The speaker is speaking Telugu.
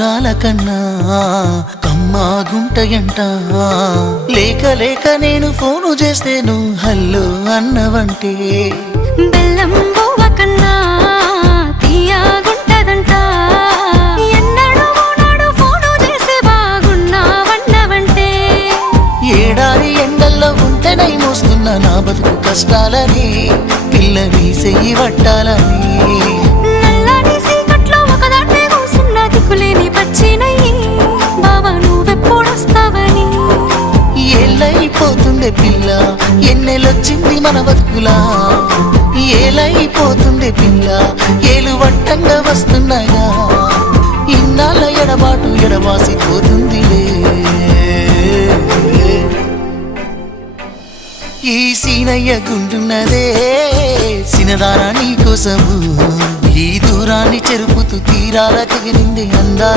మధురాల కన్నా కమ్మాగుంటయంట. లేక లేక నేను ఫోను చేస్తే నువ్వు హల్లో అన్నవంటే బెల్లం బువ్వ కన్నా తీయగుంటదంట. ఎన్నడూ నాడు ఫోను చేసి బాగున్నావన్నవంటే ఏడాది ఎండల్లో ఉంటేనై మోస్తున్న నా బతుకు కష్టాలని పిల్ల నీ చెయ్యి పట్టాలని. నల్లని సీకట్లో ఒకదాన్నే కూసున్న దిక్కులేని పచ్చినయ్యి బావా నువ్వెప్పుడొస్తావని. ఏళ్ళైపోతుంది పిల్ల ఎన్నెలొచ్చింది మన బతుకులా. ఏలైపోతుంది పిల్ల ఏలు వట్టంగా వస్తున్నాయా. ఇన్నాళ్ళ ఎడబాటు ఎడవాసిపోతుందిలే. ఈ సీనయ్య గుండున్నదే సినదారా నీ కోసము. ఈ దూరాన్ని చెరుపుతూ తీరాల తెగిరింది అందా.